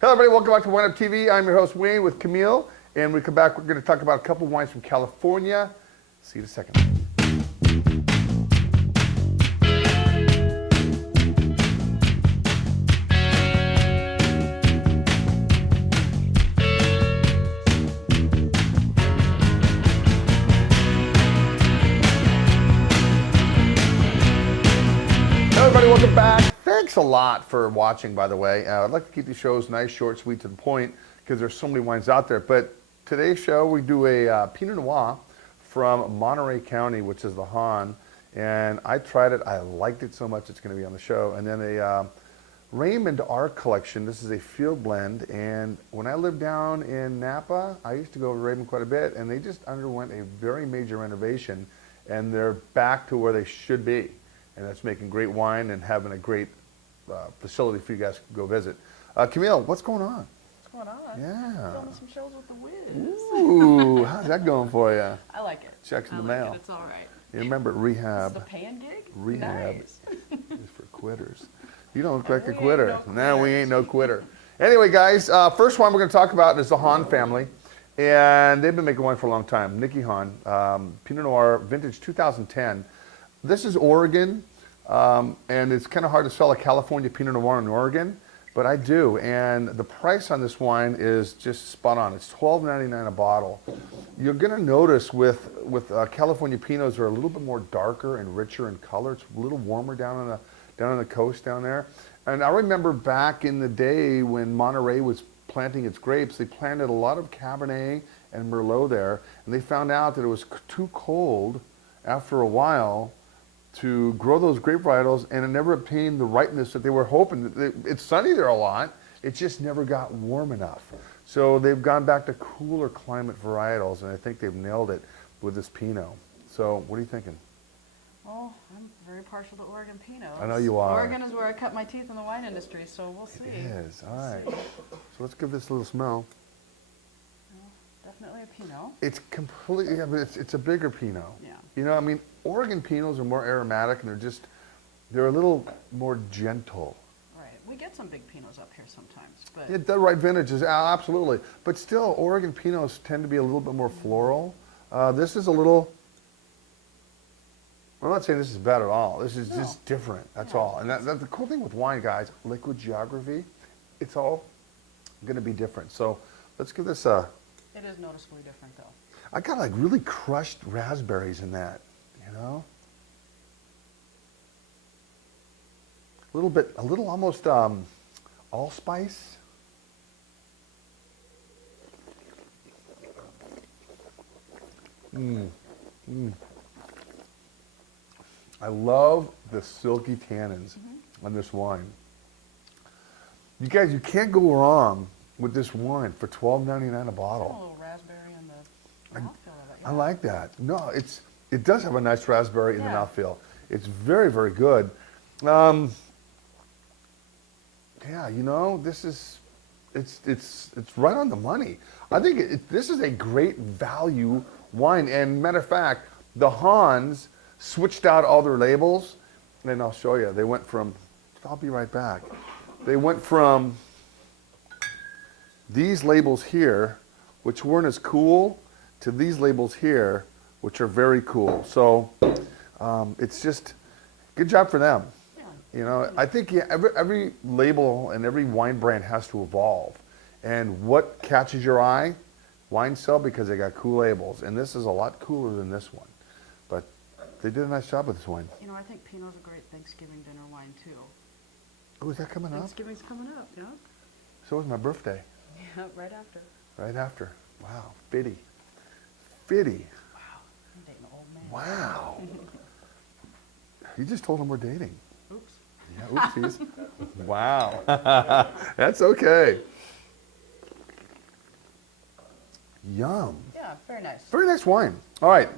Hello, everybody. Welcome back to Wine Up TV. I'm your host, Wayne, with Camille. And when we come back, we're going to talk about a couple of wines from California. See you in a second. Hello, everybody. Welcome back. Thanks a lot for watching, by the way. I'd like to keep these shows nice, short, sweet, to the point, because there's so many wines out there. But today's show, we do a Pinot Noir from Monterey County, which is the Hon. And I tried it. I liked it so much it's going to be on the show. And then a Raymond Art Collection. This is a field blend. And when I lived down in Napa, I used to go to Raymond quite a bit. And they just underwent a very major renovation. And they're back to where they should be. And that's making great wine and having a great facility for you guys to go visit. Camille, what's going on? What's going on? Yeah. Filming some shows with the Wiz. Ooh, how's that going for you? I like it. Checks in the I like mail. it. It's all right. You remember rehab? It's a paying gig? Rehab Nice. is for quitters. You don't look like a We ain't quitter. no No, we quitters. ain't no quitter. Anyway, guys, first one we're going to talk about is the Hon Family. And they've been making wine for a long time. Nikki Hon, Pinot Noir, vintage 2010. This is Oregon. And it's kind of hard to sell a California Pinot Noir in Oregon, but I do. And the price on this wine is just spot on. It's $12.99 a bottle. You're going to notice with California Pinots are a little bit more darker and richer in color. It's a little warmer down on the coast down there. And I remember back in the day when Monterey was planting its grapes, they planted a lot of Cabernet and Merlot there, and they found out that it was too cold after a while to grow those grape varietals, and it never obtained the ripeness that they were hoping. It's sunny there a lot, it just never got warm enough. So they've gone back to cooler climate varietals, and I think they've nailed it with this Pinot. So what are you thinking? Well, I'm very partial to Oregon Pinot. I know you are. Oregon is where I cut my teeth in the wine industry, so we'll see. It is, all right. So let's give this a little smell. Well, definitely a Pinot. It's completely, yeah, but it's a bigger Pinot. Yeah. You know, I mean, Oregon Pinots are more aromatic, and they're a little more gentle. Right. We get some big Pinots up here sometimes, but Yeah, the right vintages, absolutely. But still, Oregon Pinots tend to be a little bit more floral. This is a little, I'm not saying this is bad at all. This is just different, that's all. And that's the cool thing with wine, guys, liquid geography, it's all going to be different. So let's give this a, it is noticeably different though. I got like really crushed raspberries in that, you know? A little almost allspice. I love the silky tannins on this wine. You guys, you can't go wrong with this wine for $12.99 a bottle. A little raspberry in the mouthfeel of it. I like that. No, it does have a nice raspberry in the mouthfeel. It's very, very good. Yeah, you know, it's right on the money. I think this is a great value wine. And matter of fact, the Hans switched out all their labels, and I'll show you. They went from, I'll be right back. They went from these labels here, which weren't as cool, to these labels here, which are very cool. So it's just, good job for them. Yeah. You know, I think every label and every wine brand has to evolve. And what catches your eye? Wine sell because they got cool labels. And this is a lot cooler than this one. But they did a nice job with this wine. You know, I think Pinot's a great Thanksgiving dinner wine too. Oh, is that coming up? Thanksgiving's coming up, yeah? So is my birthday. Yeah, right after. Right after. Wow. Fitty. Fitty. Wow, I'm dating an old man. Wow. You just told him we're dating. Oops. Yeah, oopsies. Wow. That's okay. Yum. Yeah, very nice. Very nice wine. All right.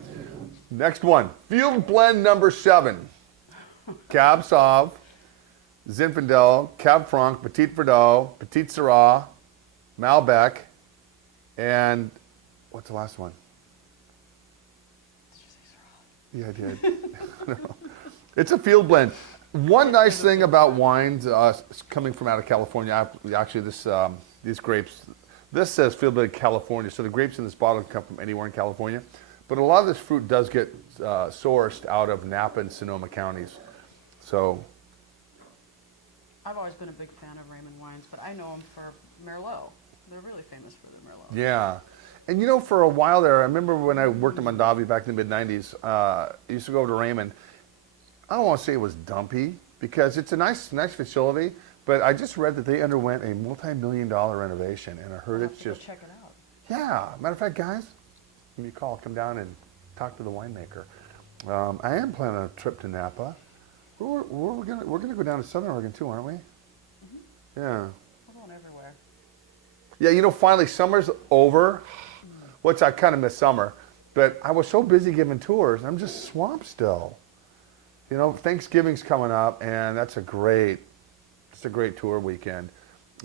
Next one. Field blend number 7. Cab Sauv, Zinfandel, Cab Franc, Petit Verdot, Petit Syrah, Malbec, and what's the last one? Did you say Syrah? Yeah, I did. No. It's a field blend. One nice thing about wines coming from out of California, actually this these grapes. This says Field Blend California, so the grapes in this bottle can come from anywhere in California. But a lot of this fruit does get sourced out of Napa and Sonoma counties. So, I've always been a big fan of Raymond wines, but I know them for Merlot. They're really famous for the Merlot. yeah. And you know, for a while there, I remember when I worked in Mondavi back in the mid-90s, I used to go over to Raymond. I don't want to say it was dumpy, because it's a nice facility, but I just read that they underwent a multi-million-dollar renovation, and I heard I'll have it's to go just, check it out. yeah. Matter of fact, guys, give me a call, come down and talk to the winemaker. I am planning a trip to Napa. We're gonna go down to Southern Oregon too, aren't we? Yeah. We're going everywhere. Yeah, you know, finally summer's over, which I kind of miss summer, but I was so busy giving tours, I'm just swamped still. You know, Thanksgiving's coming up, and it's a great tour weekend.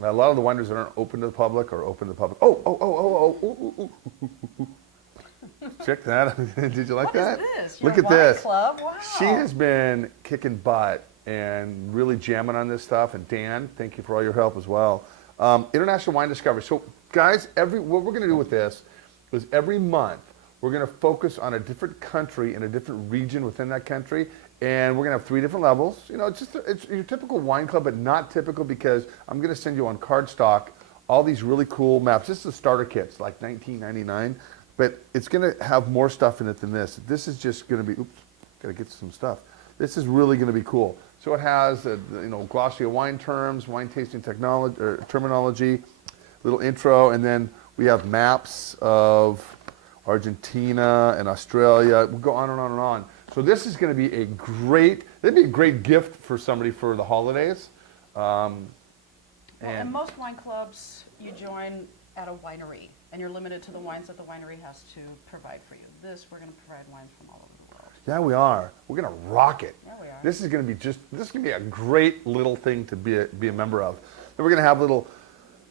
A lot of the wineries that aren't open to the public are open to the public. Oh. Check that. Did you like that? What is this? Look Your at wine this. club? Wow. She has been kicking butt and really jamming on this stuff. And Dan, thank you for all your help as well. International Wine Discovery. So, guys, what we're going to do with this is every month we're going to focus on a different country and a different region within that country. And we're going to have 3 different levels. You know, it's your typical wine club, but not typical, because I'm going to send you on cardstock all these really cool maps. This is the starter kits, like $19.99. But it's going to have more stuff in it than this. This is just going to be, oops, got to get some stuff. This is really going to be cool. So it has, glossy wine terms, wine tasting technology, or terminology, little intro, and then we have maps of Argentina and Australia. We'll go on and on and on. So this is going to be that'd be a great gift for somebody for the holidays. Well, in most wine clubs, you join at a winery, and you're limited to the wines that the winery has to provide for you. This, we're going to provide wines from all over the world. Yeah, we are. We're going to rock it. Yeah, we are. This is going to be a great little thing to be a member of. Then we're going to have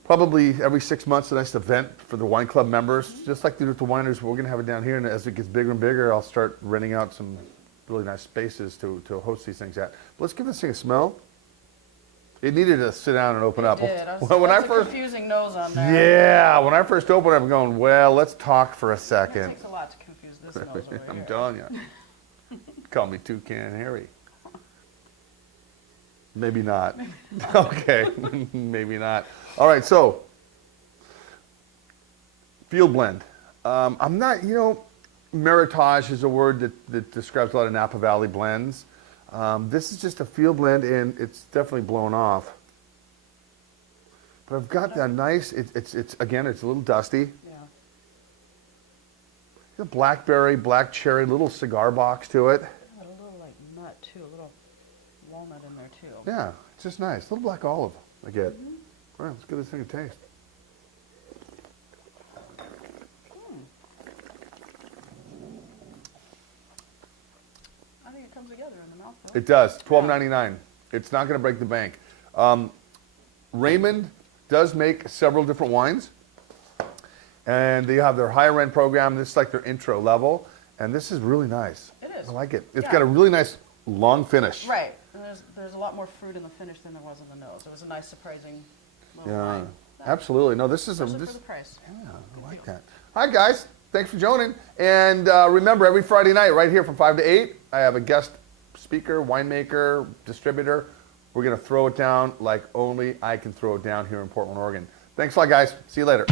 probably every 6 months, a nice event for the wine club members, just like they do at the wineries. We're going to have it down here, and as it gets bigger and bigger, I'll start renting out some really nice spaces to host these things at. But let's give this thing a smell. It needed to sit down and open up. It did. When I That's a first, confusing nose on there. yeah, when I first opened it, I'm going, well, let's talk for a It second. takes a lot to confuse this nose over I'm here. telling you. Call me Toucan Harry. Maybe not. Okay, maybe not. All right, so field blend. I'm not, Meritage is a word that describes a lot of Napa Valley blends. This is just a field blend, and it's definitely blown off. But I've got that nice, it's again, it's a little dusty. Yeah. The blackberry, black cherry, little cigar box to it. Got a little like nut too, a little walnut in there too. Yeah, it's just nice. A little black olive I get. All right, let's give this thing a taste. I think it comes together in the mouth. It does. $12.99. It's not going to break the bank. Raymond does make several different wines, and they have their higher end program. This is like their intro level, and this is really nice. It is. I like it. It's Yeah. got a really nice long finish. Right. And there's a lot more fruit in the finish than there was in the nose. It was a nice, surprising little Yeah, wine. absolutely. No, this is Especially for the price. Yeah, I like that. Hi, guys. Thanks for joining. And remember, every Friday night, right here from 5 to 8, I have a guest speaker, winemaker, distributor. We're going to throw it down like only I can throw it down here in Portland, Oregon. Thanks a lot, guys. See you later.